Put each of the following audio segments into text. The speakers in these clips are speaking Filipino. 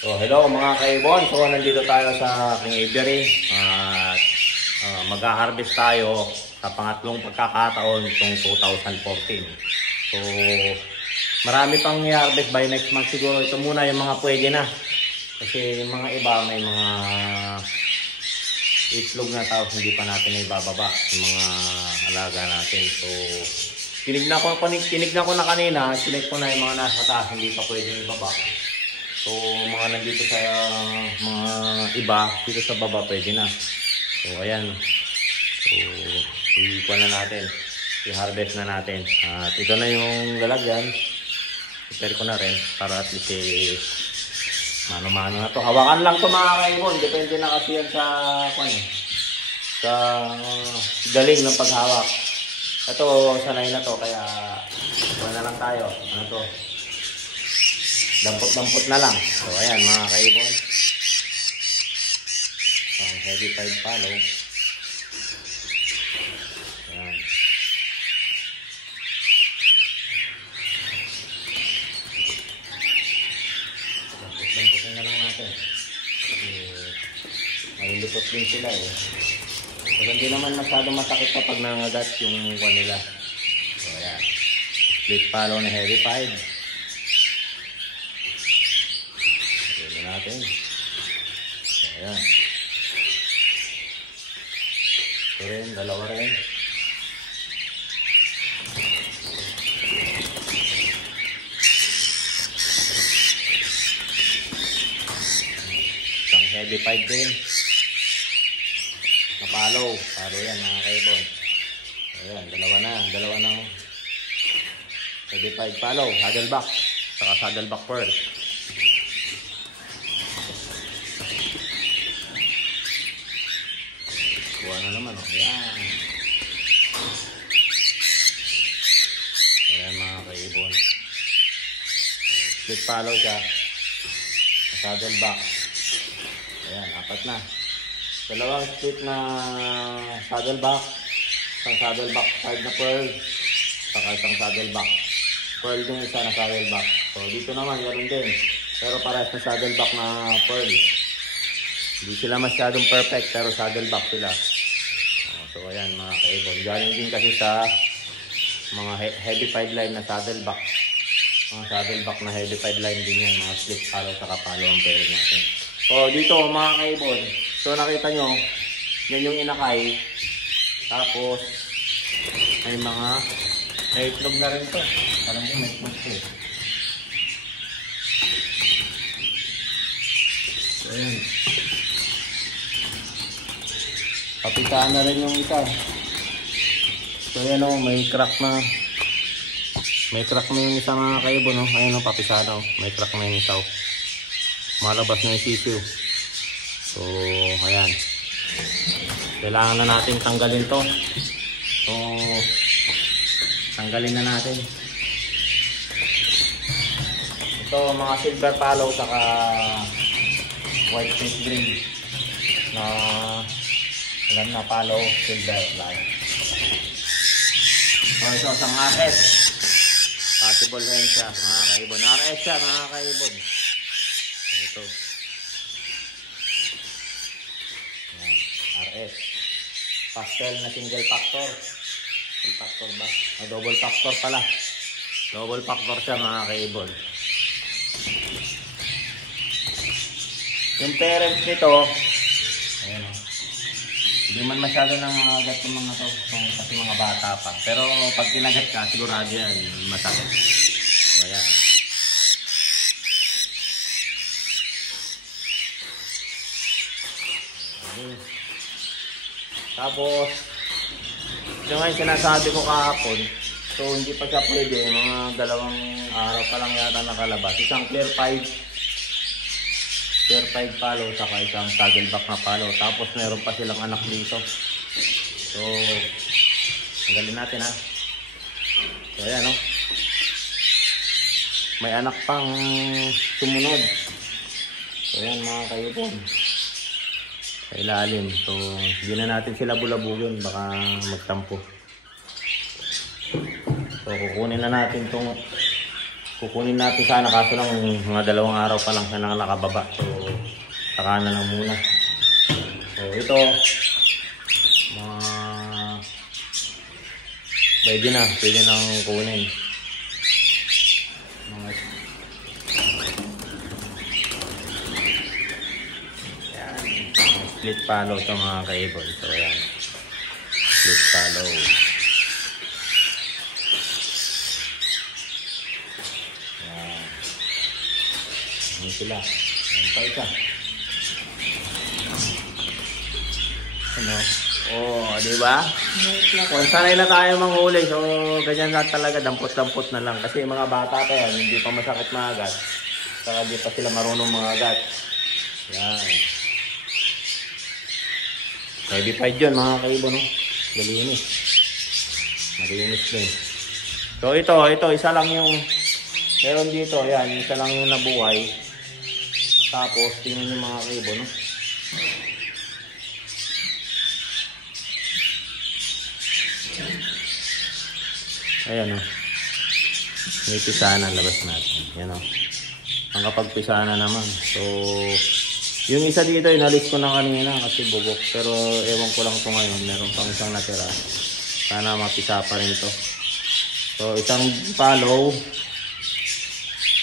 So, hello mga kaibon. So, nandito tayo sa aking aviary at mag-harvest tayo sa pangatlong pagkakataon itong 2014. So, marami pang i-harvest by next month siguro. Ito muna yung mga pwede na. Kasi yung mga iba may mga itlog na tapos hindi pa natin ibababa yung mga alaga natin. So, tinignan ko na kanina, sinek ko na yung mga nasa taas, hindi pa pwede ibaba. So, mga nandito sa mga iba, dito sa baba pwede na. So, ayan. So, i-kuha na natin. I-harvest na natin. At ito na yung lalagyan. Prepare ko na rin para at least mano-mano na to. Hawakan lang to mga kaibon. Depende na kasi yan sa galing ng paghawak. Ito, sanay na to. Kaya, kuha na lang tayo. Ano to? Dampot-dampot na lang. So, ayan mga kaibon. Ang heavy tide follow. Ayan. Dampot-dampotin na lang natin. Malilipot din sila eh. So, hindi naman masyado masakit kapag nangagat yung kanila. So, ayan. Split follow na heavy tide. Natin. So, ayan. Ito rin, dalawa rin. Isang heavy pipe din. Napalo. Paro yan mga kaibon. Ayan, dalawa na. Heavy pipe palo. Saddleback. Saka saddleback pearl. Kuha na naman, oh. Ayan. Ayan mga kaibon. Split follow siya. Saddleback. Ayan, apat na. Dalawang split na saddleback. Isang saddleback side na pearl. Saka isang saddleback. Pearl yung isa na saddleback. So dito naman, ganoon din. Pero parehas na saddleback na pearl. Hindi sila masyadong perfect pero saddleback sila. So ayan mga kaibon. Galing din kasi sa mga heavy pied line na saddleback. Mga saddleback na heavy pied line din yan. Mga split follow sa kapalo ang pairing natin. So dito mga kaibon. So nakita nyo, yan yung inakay. Tapos may mga itlog na rin to. Parang may itlog to eh. So ayan. Papitaan na rin yung isa. So ayan o, may crack na yung isa mga kaibon o. Ayan o, papisada o. May crack na yung isa o. Malabas na yung sisiw. So ayan. Kailangan na natin tanggalin to. So tanggalin na natin. Ito mga silver follow saka white face green na alam na follow silver line. So ito isang RS. Possible hen siya mga kaibon. RS siya mga kaibon. So, ito. Ayan, RS. Pastel na single factor. Single factor ba? Double factor pala. Double factor siya mga kaibon. Yung parents nito, ayan o. Hindi man masyado nang agat yung mga to kasi mga bata pa. Pero pag kinagat ka, sigurado yan, masakit. So, ayan. Tapos, ito nga yung sinasabi ko kahapon. So, hindi pa siya pwede. Mga 2 araw pa lang yata nakalabas. Isang clear 5 follow saka isang saddleback na follow. Tapos meron pa silang anak dito. So tanggalin natin ha. So ayan o. May anak pang sumunod. So ayan mga kaibon. Sa ilalim. So hindi na natin sila bulabugin. Baka magtampo. So kukunin na natin itong kukunin natin sana, kaso lang mga 2 araw pa lang siya nakababa. So saka na lang muna. So ito mga pwede nang kunin. Mga yan, split follow to mga kaibon. So ayan, split follow. Yan, yan sila. Yan pa isa. Ano? Oh, di ba? Kung sanay na tayo manghuli, so ganyan na talaga, dampot-dampot na lang. Kasi mga bata pa yan, hindi pa masakit maagat. Saka di pa sila marunong mangagat. Yan. Heavy fight yun mga kaibon, no? Malinis. Malinis din. So ito, isa lang yung meron dito, yan, isa lang yung nabuhay. Tapos, tingnan yung mga kaibon, no? Ayan, o. May pisana labas natin. Yan, o. Ang kapag pisana naman. So, yung isa dito, inalis ko na kanina kasi bugok. Pero, ewan ko lang ito ngayon. Meron pang isang natira. Sana mapisa pa rin ito. So, isang follow.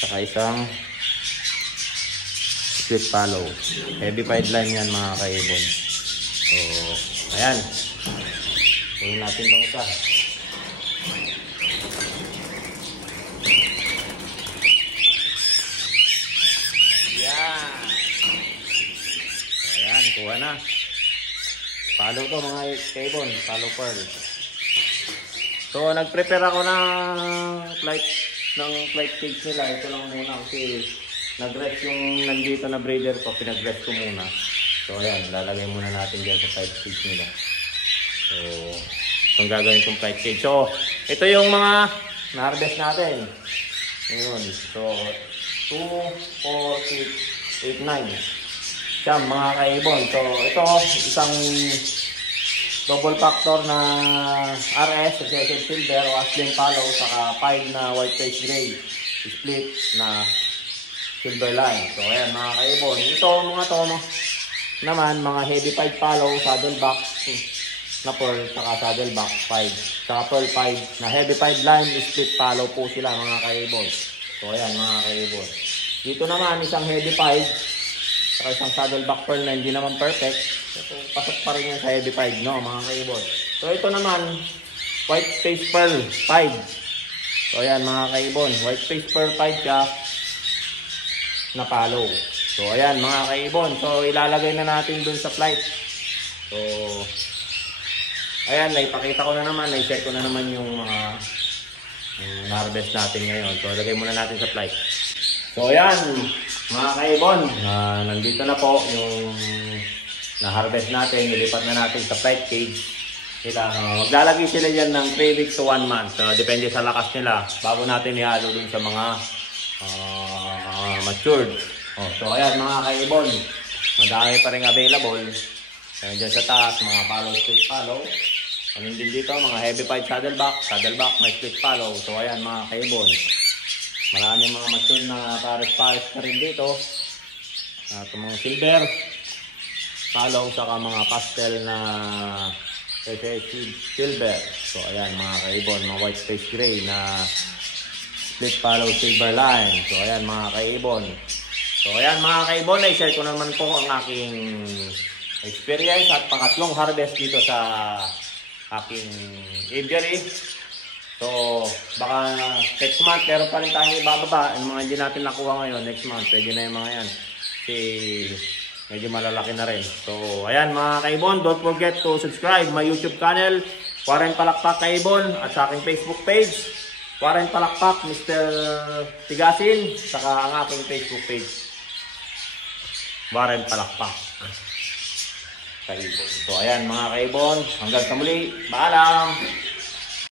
Saka isang split follow. Heavy pied line yan mga kaibon. So, ayan. Kunin natin itong isa. Ayan, kuha na. Follow to mga kaibon, follow pearl. So, nag-prepare ako ng flight cage nila. Ito lang muna kasi nag-rest yung nandito na breeder ko, pinag-rest ko muna. So, ayan, lalagay muna natin dyan sa flight cage nila. So, itong gagawin kong flight cage. So, ito yung mga na-harvest natin. Ngayon, so, 2, 4, 6, 8, 9. Siyam mga kaibon. So ito isang double factor na RS, Recessive Silver o Asling Follow, saka 5 na white face gray split na silver line. So ayan mga kaibon. Ito mga to naman mga heavy 5 follow, saddleback na pearl, saka saddleback 5, saka pearl 5 na heavy 5 line split follow po sila mga kaibon. So ayan mga kaibon. Dito naman isang heavy 5 saka isang saddleback pearl na hindi naman perfect. So, pasok pa rin yan sa heavy 5, no, mga kaibon. So, ito naman, white face pearl 5. So, ayan, mga kaibon. White face pearl 5 siya na follow. So, ayan, mga kaibon. So, ilalagay na natin dun sa flight. So, ayan, naipakita ko na naman. Nai-check ko na naman yung harvest natin ngayon. So, lagay muna natin sa flight. So, ayan, mga kaibon, nandito na po yung na-harvest natin. Nilipat na natin sa flight cage. Maglalagay sila dyan ng 3 weeks to 1 month. So, depende sa lakas nila. Bago natin ihalo dun sa mga matured. So, ayan mga kaibon. Madami pa rin available. Ayan dyan sa taas, mga follow, split follow. Ano din dito, mga heavy pied saddleback, may split follow. So, ayan mga kaibon. Maraming mga matured na pares-pares na rin dito. Itong mga silver follow, saka mga pastel na silver. So ayan mga kaibon, mga white face gray na split follow silver line. So ayan mga kaibon. So ayan mga kaibon, i-share ko naman po ang aking experience at pangatlong harvest dito sa aking aviary. So, baka next month, meron pa rin tayong ibababa. Yung mga hindi natin nakuha ngayon, next month, pwede na yung mga yan. Kasi, medyo malalaki na rin. So, ayan mga kaibon, don't forget to subscribe my YouTube channel, Warren Palakpak Kaibon, at sa aking Facebook page, Warren Palakpak, Mr. Tigasin, saka ang aking Facebook page, Warren Palakpak Kaibon. So, ayan mga kaibon, hanggang sa muli, paalam!